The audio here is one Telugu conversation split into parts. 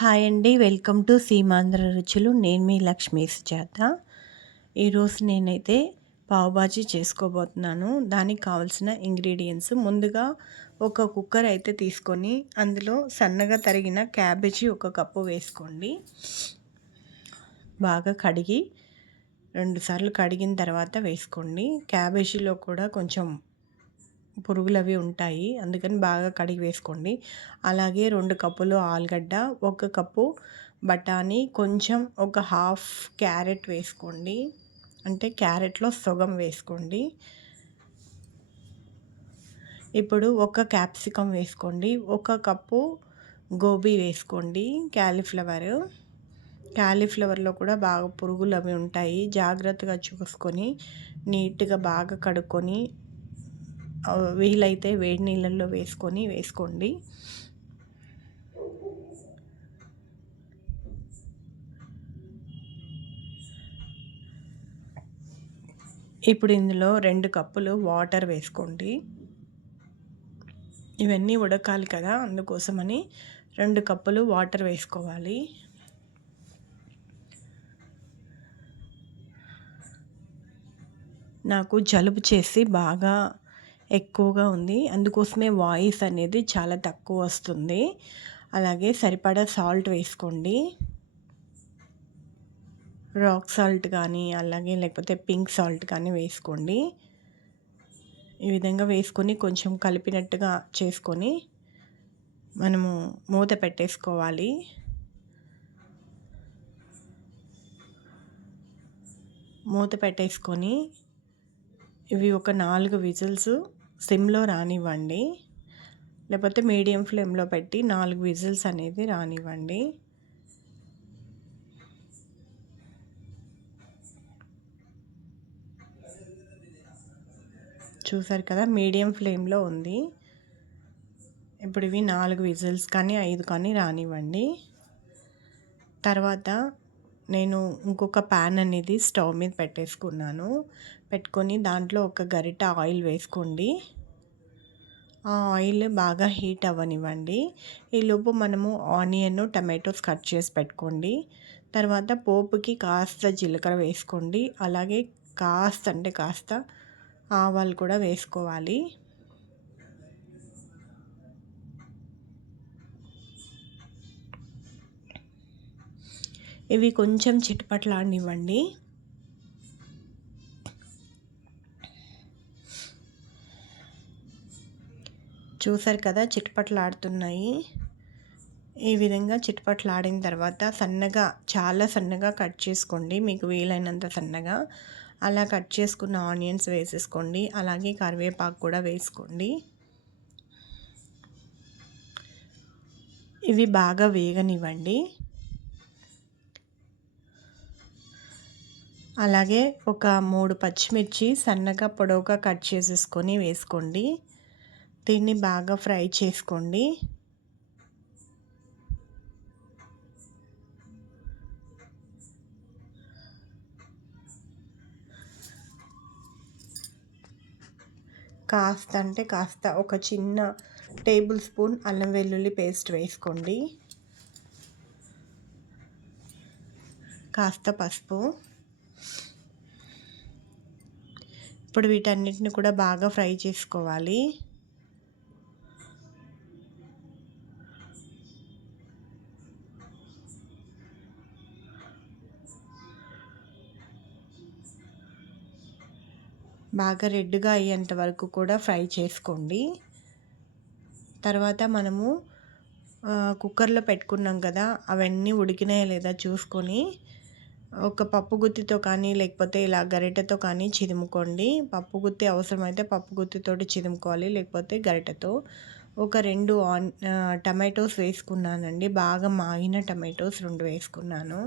హాయ్ అండి. వెల్కమ్ టు సీమాంధ్ర రుచులు. నేను మీ లక్ష్మీ సుజాత. ఈరోజు నేనైతే పావు బాజీ చేసుకోబోతున్నాను. దానికి కావాల్సిన ఇంగ్రీడియంట్స్ ముందుగా ఒక కుక్కర్ అయితే తీసుకొని అందులో సన్నగా తరిగిన క్యాబేజీ ఒక కప్పు వేసుకోండి. బాగా కడిగి 2 సార్లు కడిగిన తర్వాత వేసుకోండి. క్యాబేజీలో కూడా కొంచెం పురుగులవి ఉంటాయి, అందుకని బాగా కడిగి వేసుకోండి. అలాగే 2 కప్పులు ఆలుగడ్డ, 1 కప్పు బఠానీ, కొంచెం ఒక హాఫ్ క్యారెట్ వేసుకోండి. అంటే క్యారెట్లో సగం వేసుకోండి. ఇప్పుడు 1 క్యాప్సికమ్ వేసుకోండి. 1 కప్పు గోబీ వేసుకోండి. క్యాలీఫ్లవర్లో కూడా బాగా పురుగులు అవి ఉంటాయి, జాగ్రత్తగా చూసుకొని నీట్గా బాగా కడుక్కొని వీలైతే వేడి నీళ్ళల్లో వేసుకోండి. ఇప్పుడు ఇందులో 2 కప్పులు వాటర్ వేసుకోండి. ఇవన్నీ ఉడకాలి కదా, అందుకోసమని 2 కప్పులు వాటర్ వేసుకోవాలి. నాకు జలుబు చేసి బాగా ఎక్కువగా ఉంది, అందుకోసమే వాయిస్ అనేది చాలా తక్కువ వస్తుంది. అలాగే సరిపడా సాల్ట్ వేసుకోండి. రాక్ సాల్ట్ కానీ అలాగే లేకపోతే పింక్ సాల్ట్ కానీ వేసుకోండి. ఈ విధంగా వేసుకొని కొంచెం కలిపినట్టుగా చేసుకొని మనము మూత పెట్టేసుకోవాలి. మూత పెట్టేసుకొని ఇవి ఒక 4 విజిల్స్ సిమ్లో రానివ్వండి, లేకపోతే మీడియం ఫ్లేమ్లో పెట్టి 4 విజిల్స్ అనేది రానివ్వండి. చూసారు కదా, మీడియం ఫ్లేమ్లో ఉంది. ఇప్పుడు ఇవి 4 విజిల్స్ కానీ 5 కానీ రానివ్వండి. తర్వాత నేను ఇంకొక ప్యాన్ అనేది స్టవ్ మీద పెట్టుకొని దాంట్లో ఒక గరిట ఆయిల్ వేసుకోండి. ఆ ఆయిల్ బాగా హీట్ అవ్వనివ్వండి. ఈలోపు మనము ఆనియన్, టమాటోస్ కట్ చేసి పెట్టుకోండి. తర్వాత పోపుకి కాస్త జీలకర్ర వేసుకోండి. అలాగే కాస్త ఆవాలు కూడా వేసుకోవాలి. ఇవి కొంచెం చిటపటలాడనివ్వండి. చూసారు కదా, చిటపటలాడుతున్నాయి. ఈ విధంగా చిటపటలాడిన తర్వాత చాలా సన్నగా కట్ చేసుకోండి, మీకు వీలైనంత సన్నగా. అలా కట్ చేసుకున్న ఆనియన్స్ వేసేసుకోండి. అలాగే కరివేపాకు కూడా వేసుకోండి. ఇవి బాగా వేగనివ్వండి. అలాగే ఒక 3 పచ్చిమిర్చి సన్నగా పొడవుగా కట్ చేసేసుకొని వేసుకోండి. దీన్ని బాగా ఫ్రై చేసుకోండి. కాస్త ఒక చిన్న టేబుల్ స్పూన్ అల్లం వెల్లుల్లి పేస్ట్ వేసుకోండి. కాస్త పసుపు. ఇప్పుడు వీటన్నిటిని కూడా బాగా ఫ్రై చేసుకోవాలి. బాగా రెడ్గా అయ్యేంత వరకు కూడా ఫ్రై చేసుకోండి. తర్వాత మనము కుక్కర్లో పెట్టుకున్నాం కదా, అవన్నీ ఉడికినాయా లేదా చూసుకొని ఒక పప్పు గుత్తితో కానీ లేకపోతే ఇలా గరిటెతో కానీ చిదుముకోండి. పప్పు గుత్తి అవసరమైతే పప్పు గుత్తితోటి చిదుముకోవాలి, లేకపోతే గరిటెతో. ఒక 2 టమాటోస్ వేసుకున్నానండి. బాగా మాగిన టమాటోస్ 2 వేసుకున్నాను,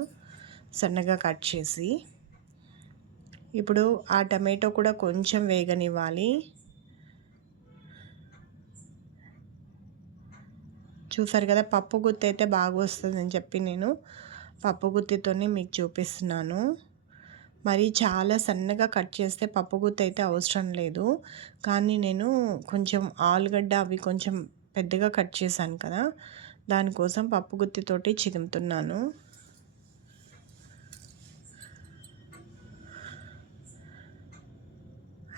సన్నగా కట్ చేసి. ఇప్పుడు ఆ టమాటో కూడా కొంచెం వేగనివ్వాలి. చూసారు కదా, పప్పు గుత్తి అయితే బాగా వస్తుందని చెప్పి నేను పప్పు గుత్తితోనే మీకు చూపిస్తున్నాను. మరి చాలా సన్నగా కట్ చేస్తే పప్పు గుత్తి అయితే అవసరం లేదు, కానీ నేను కొంచెం ఆలుగడ్డ అవి కొంచెం పెద్దగా కట్ చేశాను కదా, దానికోసం పప్పు గుత్తితోటి చిదుముతున్నాను.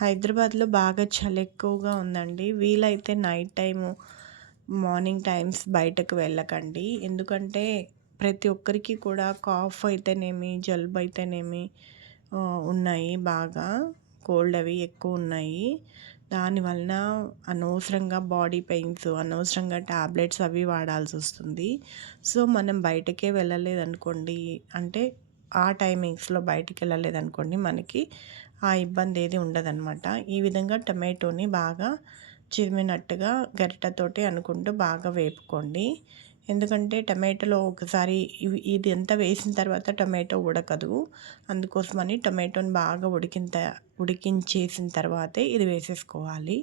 హైదరాబాద్లో బాగా చలి ఎక్కువగా ఉందండి. వీలైతే నైట్ టైము, మార్నింగ్ టైమ్స్ బయటకు వెళ్ళకండి. ఎందుకంటే ప్రతి ఒక్కరికి కూడా కాఫ్ అయితేనేమి, జలుబు అయితేనేమి ఉన్నాయి బాగా. కోల్డ్ అవి ఎక్కువ ఉన్నాయి. దానివలన అనవసరంగా బాడీ పెయిన్స్, అనవసరంగా టాబ్లెట్స్ అవి వాడాల్సి వస్తుంది. సో మనం బయటకే వెళ్ళలేదనుకోండి, అంటే ఆ టైమింగ్స్లో బయటికి వెళ్ళలేదనుకోండి, మనకి ఆ ఇబ్బంది ఏది ఉండదన్నమాట. ఈ విధంగా టమాటోని బాగా చిరిమినట్టుగా గరిటెతోటి అనుకుంటూ బాగా వేపుకోండి. ఎందుకంటే టమాటోలో ఒకసారి ఇది అంతా వేసిన తర్వాత టమాటో ఉడకదు. అందుకోసమని టమాటోని బాగా ఉడికించేసిన తర్వాతే ఇది వేసేసుకోవాలి.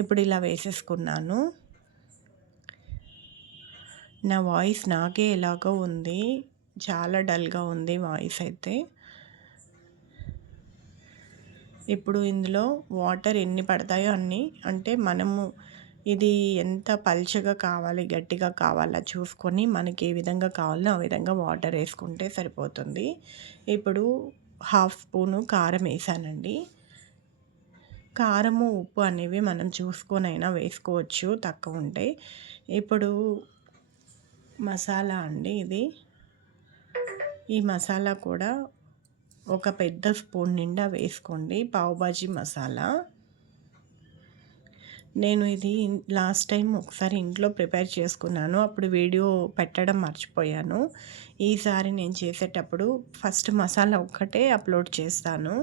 ఇప్పుడు ఇలా వేసేసుకున్నాను. నా వాయిస్ నాకే ఎలాగో ఉంది, చాలా డల్గా ఉంది వాయిస్ అయితే. ఇప్పుడు ఇందులో వాటర్ ఎన్ని పడతాయో అన్నీ, అంటే మనము ఇది ఎంత పల్చగా కావాలి, గట్టిగా కావాలా చూసుకొని మనకి ఏ విధంగా కావాలో ఆ విధంగా వాటర్ వేసుకుంటే సరిపోతుంది. ఇప్పుడు 1/2 స్పూను కారం వేసానండి. కారము, ఉప్పు అనేవి మనం చూసుకొనైనా వేసుకోవచ్చు తక్కువ ఉంటే. ఇప్పుడు మసాలా అండి ఇది. ఈ మసాలా కూడా ఒక పెద్ద స్పూన్ నిండా వేసుకోండి, పావుబాజీ మసాలా. నేను ఇది లాస్ట్ టైం ఒకసారి ఇంట్లో ప్రిపేర్ చేసుకున్నాను, అప్పుడు వీడియో పెట్టడం మర్చిపోయాను. ఈసారి నేను చేసేటప్పుడు ఫస్ట్ మసాలా ఒక్కటే అప్లోడ్ చేస్తాను.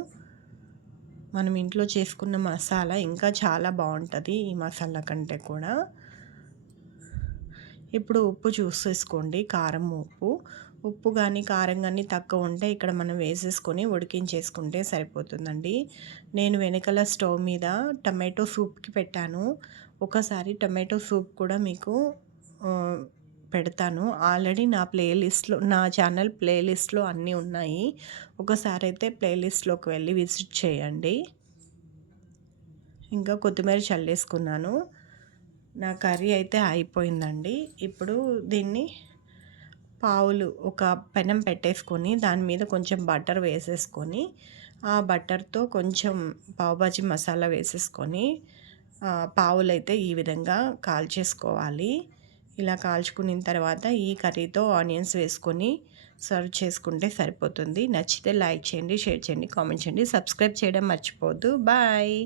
మనం ఇంట్లో చేసుకున్న మసాలా ఇంకా చాలా బాగుంటుంది ఈ మసాలా కంటే కూడా. ఇప్పుడు ఉప్పు చూసేసుకోండి, కారం, ఉప్పు కానీ కారం కానీ తక్కువ ఉంటే ఇక్కడ మనం వేసేసుకొని ఉడికించేసుకుంటే సరిపోతుందండి. నేను వెనకాల స్టవ్ మీద టమాటో సూప్కి పెట్టాను. ఒకసారి టమాటో సూప్ కూడా మీకు పెడతాను. ఆల్రెడీ నా ఛానల్ ప్లేలిస్ట్లో అన్నీ ఉన్నాయి. ఒకసారి అయితే ప్లేలిస్ట్లోకి వెళ్ళి విజిట్ చేయండి. ఇంకా కొత్తిమీర చల్లేసుకున్నాను. నా కర్రీ అయితే అయిపోయిందండి. ఇప్పుడు దీన్ని ఒక పెనం పెట్టేసుకొని దాని మీద కొంచెం బటర్ వేసేసుకొని, ఆ బటర్తో కొంచెం పావుబాజీ మసాలా వేసేసుకొని పావులైతే ఈ విధంగా కాల్చేసుకోవాలి. ఇలా కాల్చుకున్న తర్వాత ఈ కర్రీతో ఆనియన్స్ వేసుకొని సర్వ్ చేసుకుంటే సరిపోతుంది. నచ్చితే లైక్ చేయండి, షేర్ చేయండి, కామెంట్ చేయండి, సబ్స్క్రైబ్ చేయడం మర్చిపోవద్దు. బాయ్.